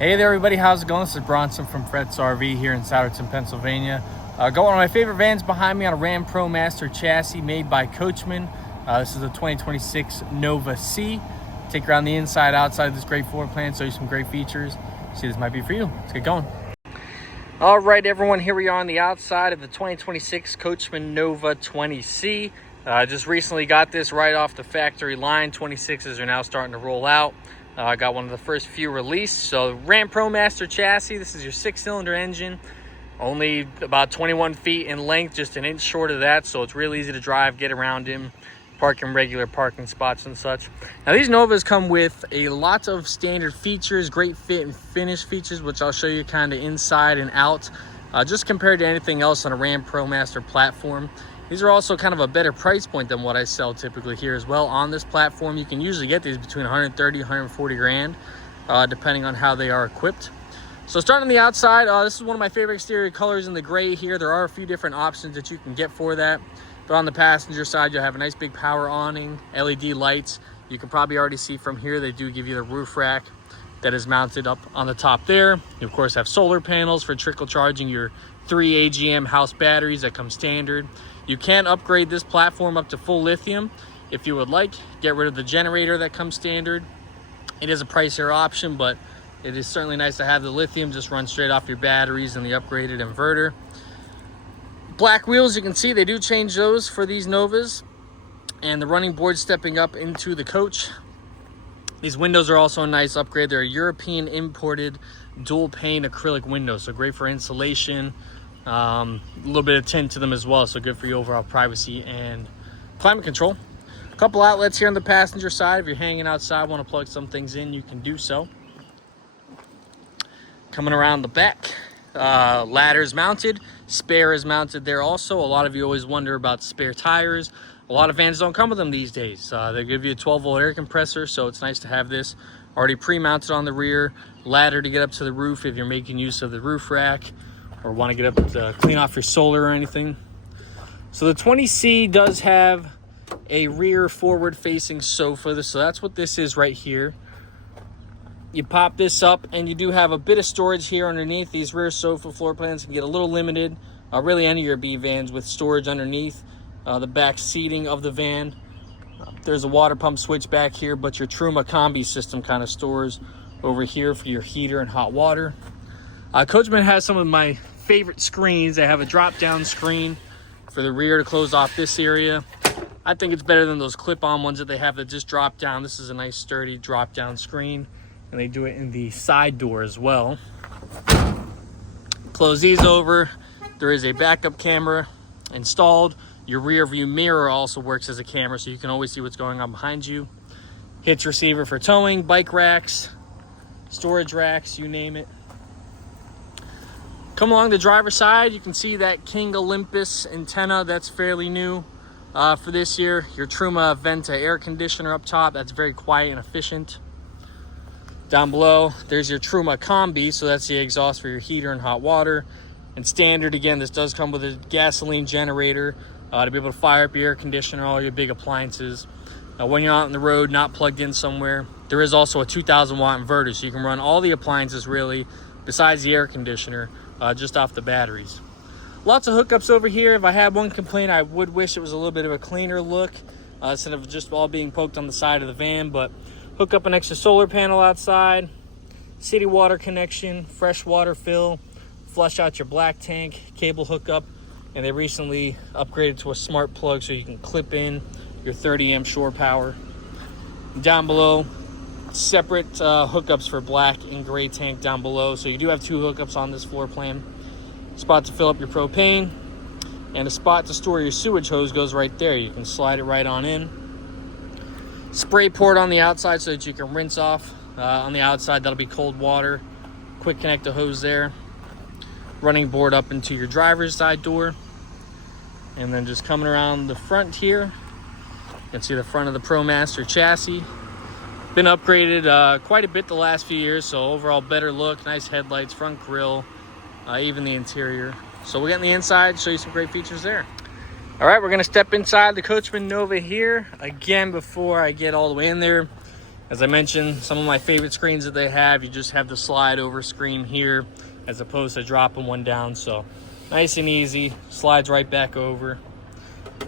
Hey there everybody, how's it going? This is Bronson from Fred's RV here in Souderton, Pennsylvania. Got one of my favorite vans behind me on a Ram Promaster chassis made by Coachmen. This is a 2026 Nova C. Take you around the inside, outside of this great floor plan, show you some great features. See, this might be for you. Let's get going. All right, everyone, here we are on the outside of the 2026 Coachmen Nova 20C. Just recently got this right off the factory line. 26s are now starting to roll out. I got one of the first few released. So Ram Promaster chassis, this is your 6-cylinder engine, only about 21 feet in length, just an inch short of that, so it's real easy to drive, get around in, park in regular parking spots and such. Now these Novas come with a lot of standard features, great fit and finish features, which I'll show you kind of inside and out, just compared to anything else on a Ram Promaster platform. These are also kind of a better price point than what I sell typically here as well. On this platform, you can usually get these between 130, 140 grand, depending on how they are equipped. So starting on the outside, this is one of my favorite exterior colors in the gray here. There are a few different options that you can get for that. But on the passenger side, you'll have a nice big power awning, LED lights. You can probably already see from here, they do give you the roof rack that is mounted up on the top there. You of course have solar panels for trickle charging your 3 AGM house batteries that come standard. You can upgrade this platform up to full lithium if you would like. Get rid of the generator that comes standard. It is a pricier option, but it is certainly nice to have the lithium just run straight off your batteries and the upgraded inverter. Black wheels, you can see they do change those for these Novas, and the running board stepping up into the coach. These windows are also a nice upgrade. They're a European imported dual pane acrylic windows, so great for insulation. A little bit of tint to them as well, so good for your overall privacy and climate control. A couple outlets here on the passenger side. If you're hanging outside, want to plug some things in, you can do so. Coming around the back, ladders mounted, spare is mounted there also. A lot of you always wonder about spare tires. A lot of vans don't come with them these days. They give you a 12-volt air compressor, so it's nice to have this already pre-mounted on the rear. Ladder to get up to the roof if you're making use of the roof rack or want to get up to clean off your solar or anything. So the 20C does have a rear forward-facing sofa, so that's what this is right here. You pop this up, and you do have a bit of storage here underneath. These rear sofa floor plans can get a little limited. Really any of your B vans with storage underneath the back seating of the van. There's a water pump switch back here, but your Truma combi system kind of stores over here for your heater and hot water. Coachmen has some of my favorite screens. They have a drop-down screen for the rear to close off this area. I think it's better than those clip-on ones that they have that just drop down. This is a nice sturdy drop-down screen, and they do it in the side door as well. Close these over. There is a backup camera installed. Your rear view mirror also works as a camera, so you can always see what's going on behind you. Hitch receiver for towing, bike racks, storage racks, you name it. Come along the driver's side, you can see that King Olympus antenna. That's fairly new for this year. Your Truma Venta air conditioner up top. That's very quiet and efficient. Down below, there's your Truma Combi, so that's the exhaust for your heater and hot water. And standard, again, this does come with a gasoline generator to be able to fire up your air conditioner, all your big appliances. When you're out on the road, not plugged in somewhere, there is also a 2,000 watt inverter, so you can run all the appliances really, besides the air conditioner, just off the batteries. Lots of hookups over here. If I had one complaint, I would wish it was a little bit of a cleaner look instead of just all being poked on the side of the van. But hook up an extra solar panel outside, city water connection, fresh water fill, flush out your black tank, cable hookup, and they recently upgraded to a smart plug so you can clip in your 30 amp shore power. Down below, separate hookups for black and gray tank down below, so you do have 2 hookups on this floor plan. Spot to fill up your propane, and a spot to store your sewage hose goes right there. You can slide it right on in. Spray port on the outside so that you can rinse off. On the outside, that'll be cold water. Quick connect the hose there. Running board up into your driver's side door, and then just coming around the front here, you can see the front of the Promaster chassis. Been upgraded quite a bit the last few years, so overall better look, nice headlights, front grille, even the interior. So we'll get in the inside, show you some great features there. All right, we're gonna step inside the Coachmen Nova here. Again, before I get all the way in there, As I mentioned, some of my favorite screens that they have, you just have the slide over screen here as opposed to dropping one down. So nice and easy, slides right back over.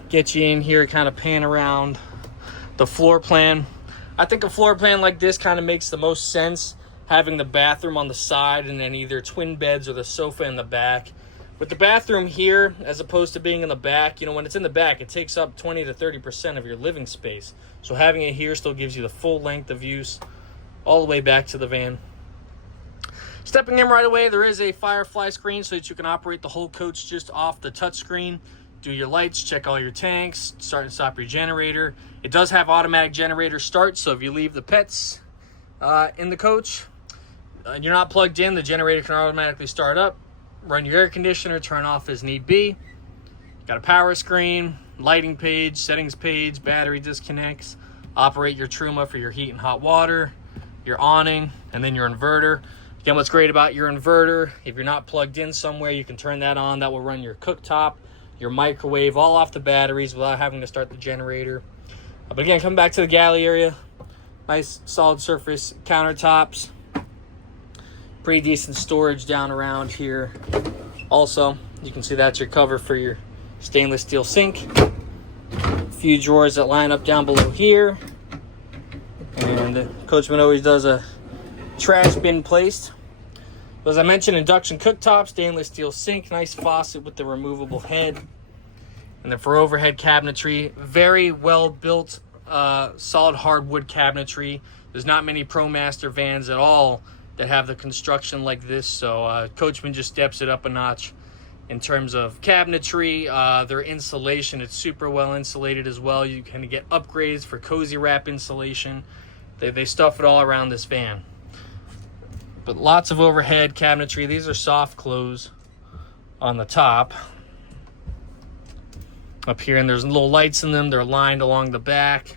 Get you in here, kind of pan around the floor plan. I think a floor plan like this kind of makes the most sense, having the bathroom on the side and then either twin beds or the sofa in the back. With the bathroom here, as opposed to being in the back, you know, when it's in the back, it takes up 20 to 30% of your living space. So having it here still gives you the full length of use all the way back to the van. Stepping in right away, there is a Firefly screen so that you can operate the whole coach just off the touch screen. Do your lights, check all your tanks, start and stop your generator. It does have automatic generator start, so if you leave the pets in the coach and you're not plugged in, the generator can automatically start up. Run your air conditioner, turn off as need be. Got a power screen, lighting page, settings page, battery disconnects, operate your Truma for your heat and hot water, your awning, and then your inverter. Again, what's great about your inverter, if you're not plugged in somewhere, you can turn that on. That will run your cooktop, your microwave, all off the batteries without having to start the generator. But again, coming back to the galley area, nice solid surface countertops. Pretty decent storage down around here. Also, you can see that's your cover for your stainless steel sink. A few drawers that line up down below here. And Coachmen always does a trash bin placed. But as I mentioned, induction cooktop, stainless steel sink, nice faucet with the removable head. And then for overhead cabinetry, very well built, solid hardwood cabinetry. There's not many Promaster vans at all that have the construction like this, so Coachmen just steps it up a notch in terms of cabinetry. Their insulation, it's super well insulated as well. You can get upgrades for cozy wrap insulation. They stuff it all around this van. But lots of overhead cabinetry. These are soft close on the top up here, and there's little lights in them. They're lined along the back.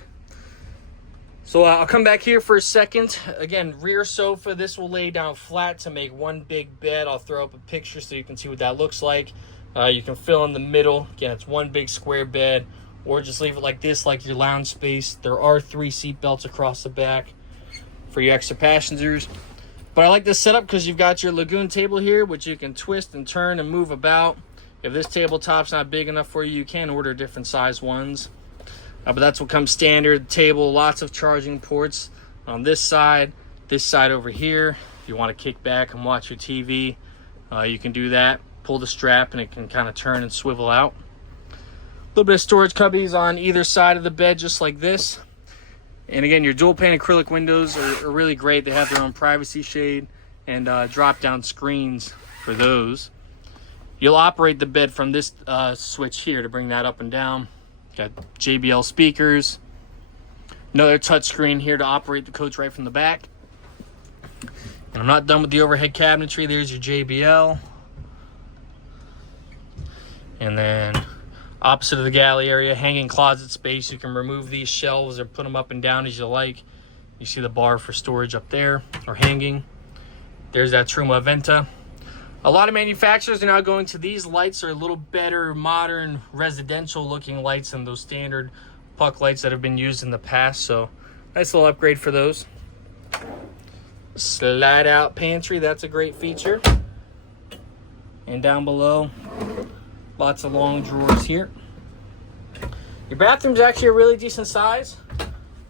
So I'll come back here for a second. Again, rear sofa. This will lay down flat to make one big bed. I'll throw up a picture so you can see what that looks like. You can fill in the middle. Again, it's one big square bed, or just leave it like this, like your lounge space. There are 3 seat belts across the back for your extra passengers. But I like this setup because you've got your lagoon table here, which you can twist and turn and move about. If this tabletop's not big enough for you, you can order different size ones. But that's what comes standard. Table, lots of charging ports on this side over here. If you want to kick back and watch your TV, you can do that. Pull the strap and it can kind of turn and swivel out. A little bit of storage cubbies on either side of the bed, just like this. And again, your dual pane acrylic windows are really great. They have their own privacy shade and drop down screens for those. You'll operate the bed from this switch here to bring that up and down. Got JBL speakers. Another touch screen here to operate the coach right from the back. And I'm not done with the overhead cabinetry. There's your JBL. And then opposite of the galley area, hanging closet space. You can remove these shelves or put them up and down as you like. You see the bar for storage up there, or hanging. There's that Truma Venta. A lot of manufacturers are now going to these lights. Are a little better, modern, residential looking lights than those standard puck lights that have been used in the past. So nice little upgrade for those. Slide out pantry, that's a great feature. And down below, lots of long drawers here. Your bathroom's actually a really decent size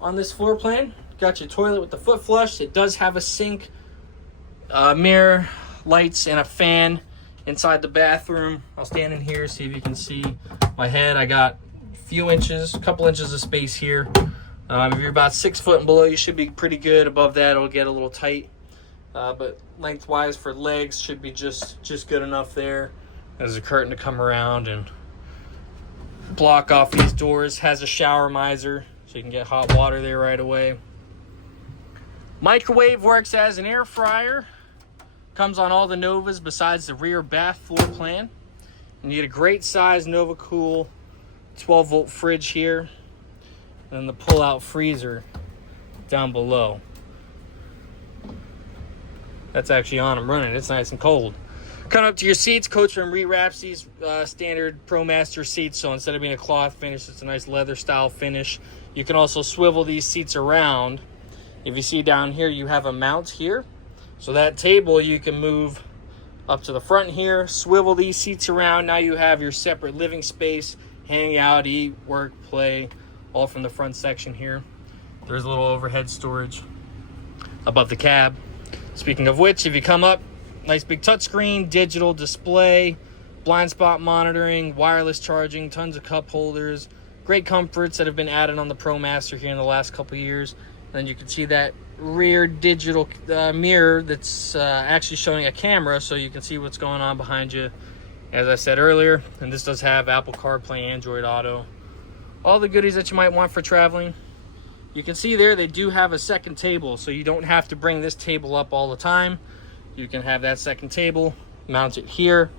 on this floor plan. Got your toilet with the foot flush. It does have a sink, mirror, lights, and a fan inside the bathroom. I'll stand in here, see if you can see my head. I got a couple inches of space here. If you're about 6 foot and below, you should be pretty good. Above that, it'll get a little tight. But lengthwise for legs should be just good enough there. There's a curtain to come around and block off these doors. Has a shower miser, so you can get hot water there right away. Microwave works as an air fryer. Comes on all the Novas besides the rear bath floor plan. And you get a great size Nova Cool 12 volt fridge here. And then the pull out freezer down below. That's actually on and running. It's nice and cold. Coming up to your seats, Coachmen rewraps these standard Promaster seats. So instead of being a cloth finish, it's a nice leather style finish. You can also swivel these seats around If you see down here, you have a mount here. So that table you can move up to the front here, swivel these seats around. Now you have your separate living space, hang out, eat, work, play, all from the front section here. There's a little overhead storage above the cab. Speaking of which, if you come up, nice big touchscreen, digital display, blind spot monitoring, wireless charging, tons of cup holders, great comforts that have been added on the Promaster here in the last couple years. Then you can see that rear digital mirror that's actually showing a camera, so you can see what's going on behind you, as I said earlier. And this does have Apple CarPlay, Android Auto, all the goodies that you might want for traveling. You can see there they do have a second table, so you don't have to bring this table up all the time. You can have that second table, mount it here,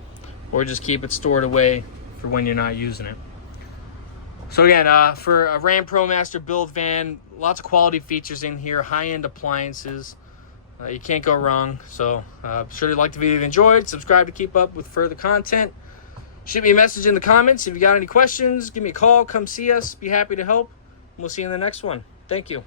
or just keep it stored away for when you're not using it. So again, for a Ram Promaster build van, lots of quality features in here, high-end appliances. You can't go wrong. So sure you like the video if you enjoyed. Subscribe to keep up with further content. Shoot me a message in the comments. If you got any questions, give me a call. Come see us. Be happy to help. We'll see you in the next one. Thank you.